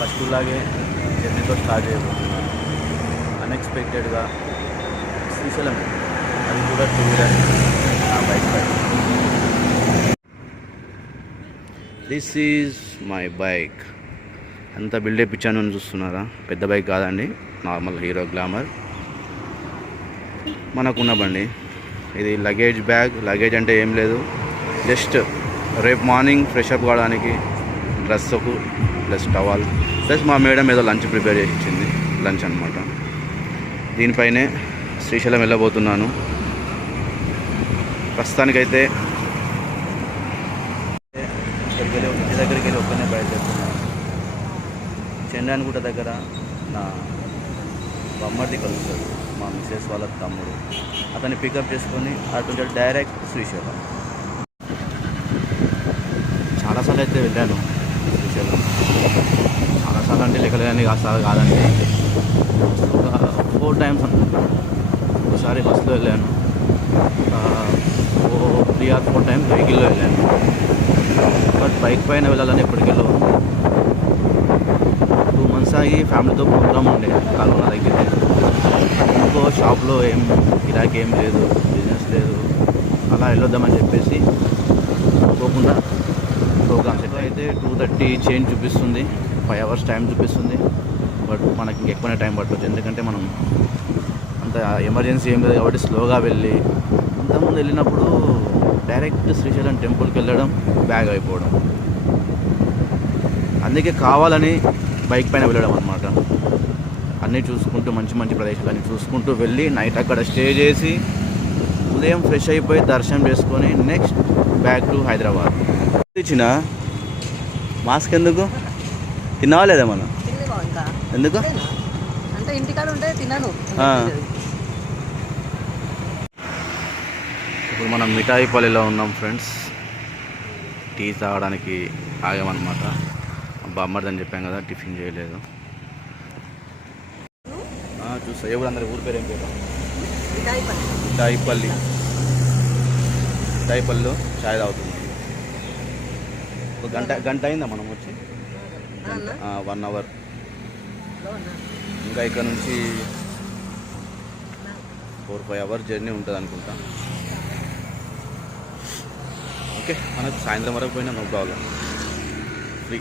First లాగే జర్నీతో start చేయబోతున్నాను. అన్ఎక్స్పెక్టెడ్గా శ్రీశైలం, అది కూడా టూ వీలర్ నా బైక్ పై. This is my bike. అంత బిల్డప్ ఇచ్చాను చూస్తున్నారా? పెద్ద బైక్ కాదండి, నార్మల్ హీరో గ్లామర్ మనకున్న బండి. ఇది లగేజ్ అంటే ఏం లేదు, జస్ట్ రేపు మార్నింగ్ ఫ్రెష్ అప్ కావడానికి డ్రెస్కు ప్లస్ టవల్ ప్లస్ మా మేడం ఏదో లంచ్ ప్రిపేర్ చేసి ఇచ్చింది, లంచ్ అనమాట. దీనిపైనే శ్రీశైలం వెళ్ళబోతున్నాను. ప్రస్తుతానికైతే ఇంటి దగ్గరికి వెళ్ళి ఒక్కనే బయలుదేరుతున్నాను. చెండానుగుట్ట దగ్గర నా బొమ్మర్ది కలుస్తాడు, మా మిసెస్ వాళ్ళ తమ్ముడు. అతన్ని పికప్ చేసుకొని అటు డైరెక్ట్ శ్రీశైలం. చాలాసార్లు అయితే వెళ్ళాను శ్రీశైలం, చాలాసార్లు అంటే లెక్కలేని కాదండి, ఒక 4 times అనుకుంటా. ఒకసారి బస్సులో వెళ్ళాను, 3 or 4 times వెహికల్లో వెళ్ళాను. బట్ బైక్ పైన వెళ్ళాలని ఎప్పటికెళ్ళో 2 months ఆగి ఫ్యామిలీతో ప్రోగ్రామ్ ఉండే కరోనా దగ్గర. ఇంకో షాప్లో ఏం గిరాకీ ఏం లేదు, బిజినెస్ లేదు, అలా వెళ్ళొద్దామని చెప్పేసి పోకుండా ప్రోగ్రామ్స్ అయితే 2:30 చేంజ్ చూపిస్తుంది, 5 hours టైం చూపిస్తుంది. బట్ మనకి ఇంకెక్కువనే టైం పట్టవచ్చు, ఎందుకంటే మనం అంత ఎమర్జెన్సీ ఏం లేదు కాబట్టి స్లోగా వెళ్ళి. అంతకుముందు వెళ్ళినప్పుడు డైరెక్ట్ శ్రీశైలం టెంపుల్కి వెళ్ళడం, బ్యాగ్ అయిపోవడం. అందుకే కావాలని బైక్ పైన వెళ్ళడం అనమాట. అన్నీ చూసుకుంటూ మంచి మంచి ప్రదేశాలన్నీ చూసుకుంటూ వెళ్ళి నైట్ అక్కడ స్టే చేసి ఉదయం ఫ్రెష్ అయిపోయి దర్శనం చేసుకొని నెక్స్ట్ బ్యాక్ టు హైదరాబాద్. ఇచ్చిన మాస్క్ ఎందుకు తిన్నావా లేదా మనం? ఎందుకు అంటే ఇంటికాడ ఉంటే తినను. ఇప్పుడు మనం మిఠాయిపల్లిలో ఉన్నాం ఫ్రెండ్స్. టీ తాగడానికి ఆగామన్నమాట. బామ్మర్దని చెప్పాం కదా, టిఫిన్ చేయలేదు. చూస్తా ఎవరు అందరి ఊరి పేరు ఏం పేరు? మిఠాయిపల్లిలో చాయ్ తాగుతుంది. ఒక గంట అయిందా మనం వచ్చి? 1 hour. ఇంకా ఇక్కడ నుంచి 4-5 hours జర్నీ ఉంటుంది అనుకుంటా. ఓకే, మనకు సాయంత్రం వరకు పోయినా నో ప్రాబ్లం, ఫ్రీ.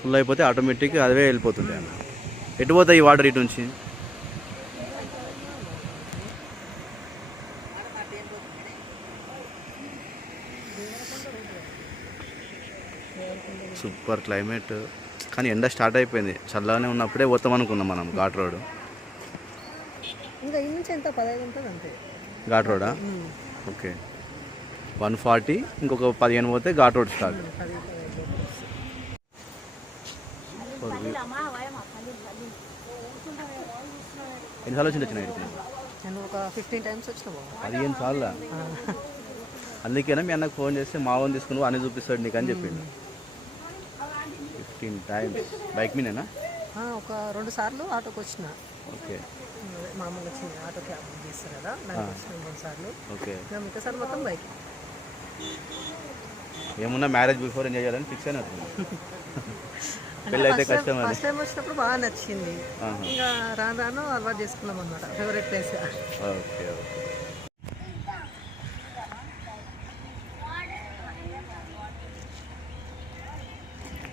ఫుల్ అయిపోతే ఆటోమేటిక్గా అదే వెళ్ళిపోతుంది అన్న. ఎటు పోతాయి ఈ వాటర్? ఇటు నుంచి సూపర్ క్లైమేట్, కానీ ఎండ స్టార్ట్ అయిపోయింది. చల్లగానే ఉన్నప్పుడే పోతాం అనుకున్నాం మనం ఘాట్ రోడ్. ఘాట్ రోడా? ఓకే, 140, ఇంకొక 15 పోతే ఘాట్ రోడ్ స్టార్ట్. ఎన్నిసార్లు వచ్చిన నేను ఒక 15 times వచ్చిన. 15 సార్లు? అందుకేనా మీ అన్నకు ఫోన్ చేస్తే మా ఓన్ తీసుకుని అన్నీ చూపిస్తాడు నీకు అని చెప్పిండు. 15 times బైక్ మీనేనా? ఒక 2 సార్లు ఆటోకి వచ్చిన. ఓకే, మామూలు వచ్చిన ఆటో క్యాబ్ బుక్ చేస్తారు కదా, 2 సార్లు. ఓకే, మిగతా సార్లు మొత్తం బైక్. ఏమున్నా మ్యారేజ్ బిఫోర్ ఎంజాయ్ చేయాలని ఫిక్స్ అయినట్టు. పెళ్ళి అయితే కష్టం. ఫస్ట్ టైం వచ్చినప్పుడు బాగా నచ్చింది, ఇంకా రాను అలవాటు చేసుకున్నాం అనమాట. Favourite place. Okay okay.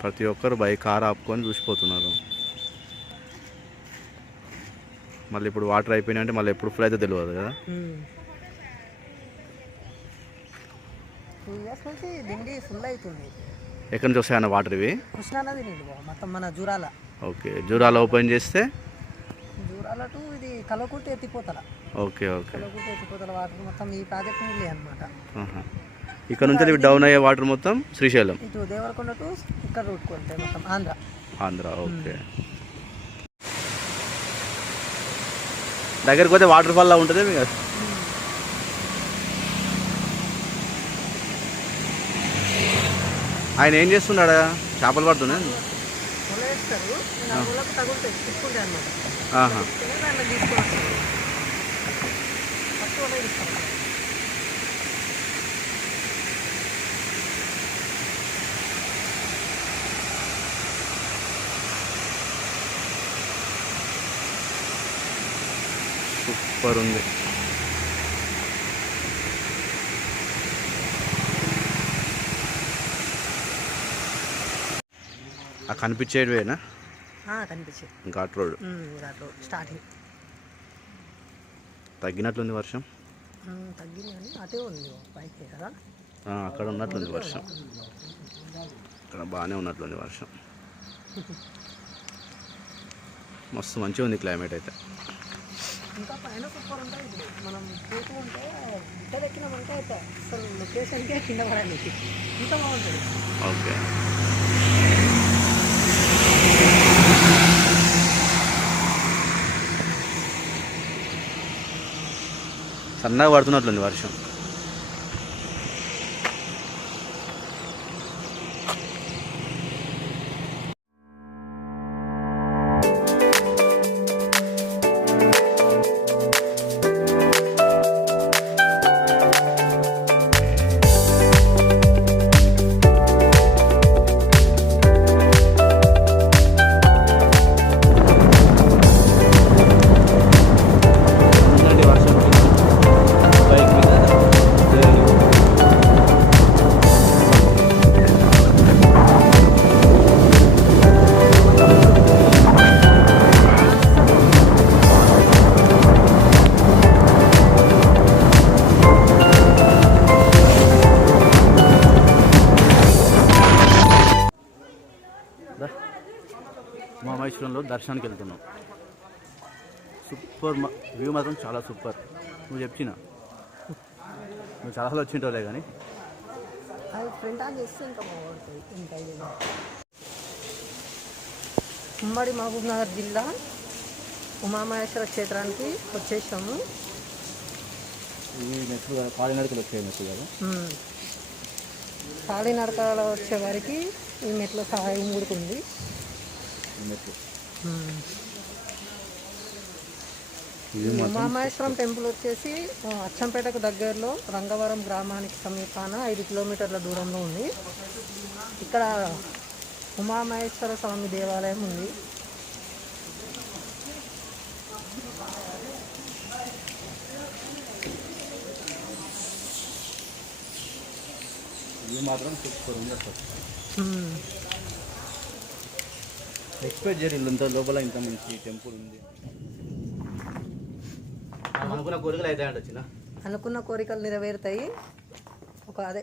ప్రతి ఒక్కరు కార్ ఆపుకొని చూసిపోతున్నారు. మళ్ళీ ఇప్పుడు వాటర్ అయిపోయినాయి అంటే మళ్ళీ ఎప్పుడు ఫుల్ అయితే తెలియదు కదా. 2 years నుంచి దిండి ఫుల్ అవుతుంది. ఎక్కడి నుంచి వస్తాయన్న వాటర్ ఇవి? కృష్ణానది నీళ్ళు మొత్తం మన జూరాల. ఓకే, జూరాల ఓపెన్ చేస్తే చాలా ఇది కలవకుంటే ఎత్తిపోతల. Okay okay. కలవకుంటే ఎత్తిపోతల వాటర్ మొత్తం ఈ ప్రాజెక్ట్ నీళ్ళే అనమాట. ఇక్కడ నుంచి డౌన్ అయ్యే వాటర్ మొత్తం శ్రీశైలం ఇటు దేవరకొండ టు ఇక్కడ రూట్ కొంటే మొత్తం ఆంధ్ర. ఓకే. దగ్గరికి పోతే వాటర్ ఫాల్ లా ఉంటుంది మీకు. ఆయన ఏం చేస్తున్నాడా? చేపలు పడుతున్నాయి. వేస్తారు తగులుతాయి తిప్పుకుంటే అనమాట. సూపర్ ఉంది. కనిపించేటివేనా? కనిపించేది ఘాట్ రోడ్ స్టార్టింగ్. తగ్గినట్లుంది వర్షం. తగ్గింది కానీ అటే ఉంది పైకి కదా. అక్కడ ఉన్నట్లుంది వర్షం. ఇక్కడ బాగానే ఉన్నట్లుంది వర్షం. మస్తు మంచిగా ఉంది క్లైమేట్ అయితే. ఇంకా పైన సూపర్ ఉంటుంది. మనం పోతూ ఉంటే ఇద్దరు ఎక్కినామంటే అసలు లొకేషన్కే కింద పడాలి. ఇంకా బాగుంటుంది. ఓకే. సన్నగా పడుతున్నట్లుంది వర్షం. ఉమామహేశ్వరంలో దర్శనానికి వెళ్తున్నాం. సూపర్ వ్యూ మాత్రం చాలా సూపర్. నువ్వు చెప్పిన నువ్వు చాలాసార్లు వచ్చింటావులే కానీ ఉమ్మడి మహబూబ్నగర్ జిల్లా ఉమామహేశ్వర క్షేత్రానికి వచ్చేసాము. ఈ మెట్లు కాలినడకలు వచ్చాయి మెట్లు కదా. కాలినడకలో వచ్చే వారికి ఈ మెట్ల సహాయం కూడుకుంది. ఉమామహేశ్వరం టెంపుల్ వచ్చేసి అచ్చంపేటకు దగ్గరలో రంగవరం గ్రామానికి సమీపాన 5 కిలోమీటర్ల దూరంలో ఉంది. ఇక్కడ ఉమామహేశ్వర స్వామి దేవాలయం ఉంది. ఇది మాత్రం సూపర్ ఉంది. ఎక్స్పెక్ట్ చేయరు ఇంత లోపల ఇంత మంచి టెంపుల్ ఉంది. అనుకున్న కోరికలు అయితే వచ్చిన అనుకున్న కోరికలు నెరవేరుతాయి. అదే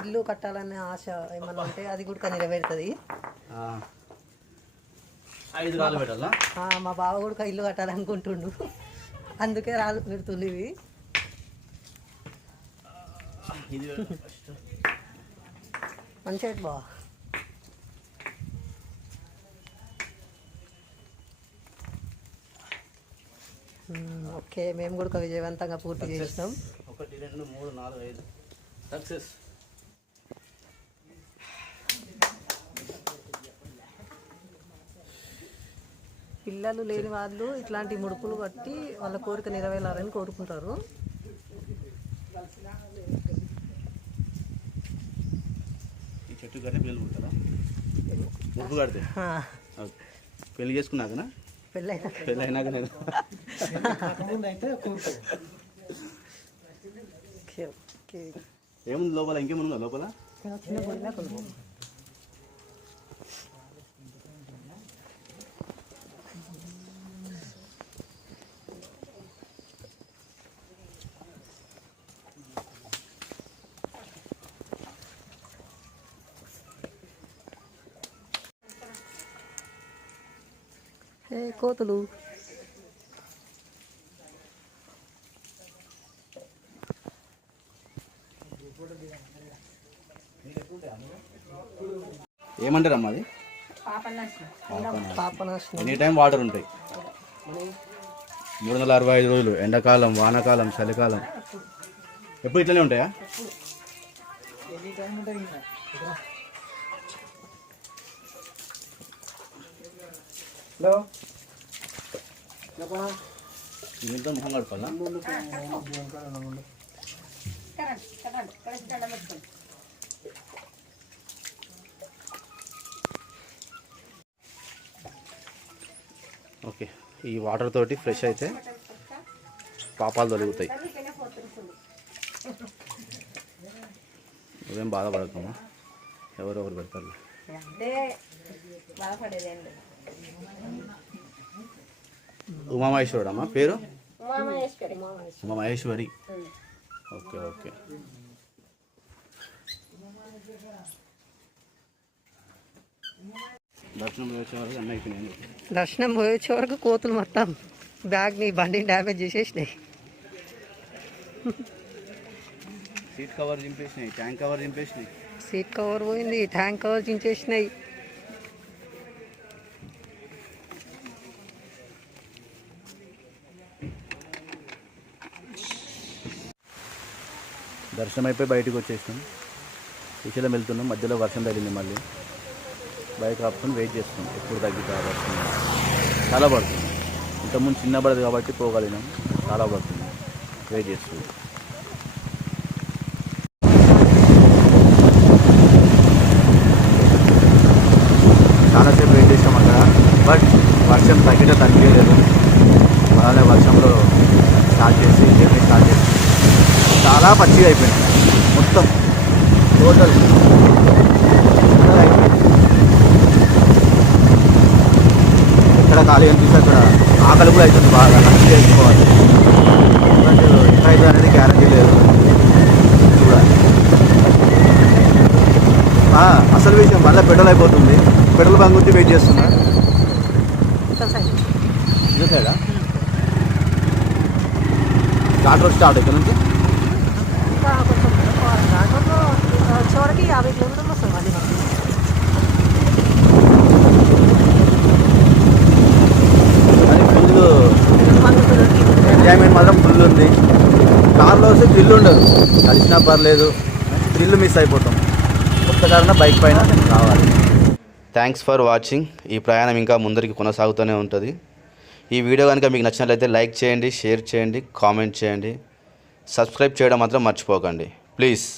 ఇల్లు కట్టాలనే ఆశ ఏమన్నా ఉంటే అది కూడా నెరవేరుతుంది. 5 రాళ్ళు పెట్టాలా? మా బావ కూడా ఇల్లు కట్టాలనుకుంటుండు, అందుకే రాళ్ళు పెడుతుంది. ఇవి మంచిగా బావ. ఓకే, మేము కూడా విజయవంతంగా పూర్తి చేసినాం. 1 2 3 4 5 సక్సెస్. పిల్లలు లేని వాళ్ళు ఇట్లాంటి ముడుపులు కట్టి వాళ్ళ కోరిక నెరవేరాలని కోరుకుంటారు. ఈ చెట్టు కడితే పిల్లలు పుడతారా? ముడుపు కడితే పెళ్లి చేసుకున్నాకనా? పెళ్ళైనాక నేను ఏముంది లోపల? ఇంకేముందా లోపల? కోతులు ఏమంటారమ్మా అది? పాపనాశనం. ఎనీ టైం వాటర్ ఉంటాయి. 365 రోజులు, ఎండాకాలం, వానాకాలం, చలికాలం ఎప్పుడు ఇట్లనే ఉంటాయా? హలో దీంతో మొహం కడపాలా? ఓకే, ఈ వాటర్ తోటి ఫ్రెష్ అయితే పాపాలు తొలుగుతాయి. నువ్వేం బాధపడకమ్మా, ఎవరెవరు పెడతారు. ఉమామహేశ్వరుడమ్మా పేరు? ఉమామహేశ్వరి. Okay okay. దర్శనం వచ్చే వరకు అన్నీ అయిపోయినాయి. దర్శనం పోయొచ్చే వరకు కోతులు మొత్తం బ్యాగ్ని బండిని డ్యామేజ్ చేసేసినాయి. సీట్ కవర్ చింపేసినాయి, ట్యాంక్ కవర్ చింపేసినాయి. సీట్ కవర్ పోయింది, ట్యాంక్ కవర్ చించేసినాయి. దర్శనం అయిపోయి బయటకు వచ్చేసినాం. శ్రీశైలం వెళ్తున్నాం, మధ్యలో వర్షం తగిలింది. మళ్ళీ బైక్ ఆపుకొని వెయిట్ చేస్తున్నాం ఎప్పుడు తగ్గితే వర్షం. చాలా పడుతుంది, ఇంతకుముందు చిన్న పడదు కాబట్టి పోగలిగినాం. చాలా పడుతుంది, వెయిట్ చేస్తున్నాం. చాలాసేపు వెయిట్ చేసాం అక్కడ, బట్ వర్షం తగ్గలేదు. అలానే వర్షంలో స్టార్ట్ చేసి జర్నీ స్టార్ట్ చేసి చాలా పచ్చిగా అయిపోయింది మొత్తం, టోటల్ ఎక్కడ ఖాళీ అనిపిస్తే అక్కడ ఆకలి కూడా అవుతుంది బాగా. లంచ్ చేసుకోవాలి, బట్ ఎంత అవుతుంది అనేది గ్యారంటీ లేదు, చూడాలి. అసలు విషయం మళ్ళీ పెట్రోల్ అయిపోతుంది. పెట్రోల్ బంక్ గురించి వెయిట్ చేస్తున్నా. ఇదే సైడా ఘాట్ స్టార్ట్ ఇక్కడ నుంచి చివరికి 50 కిలోమీటర్లు వస్తుంది మళ్ళీ. అది ఫుల్ ఎంజాయ్మెంట్ మాత్రం ఫుల్ ఉంది. కార్లో వస్తే థ్రిల్ ఉండదు, కలిసినా పర్లేదు, థ్రిల్ మిస్ అయిపోతాం. కొత్త కారణం బైక్ పైన రావాలి. Thanks for watching. ఈ ప్రయాణం ఇంకా ముందరికి కొనసాగుతూనే ఉంటుంది. ఈ వీడియో కనుక మీకు నచ్చినట్లయితే లైక్ చేయండి, షేర్ చేయండి, కామెంట్ చేయండి, సబ్స్క్రైబ్ చేయడం మాత్రం మర్చిపోకండి ప్లీజ్.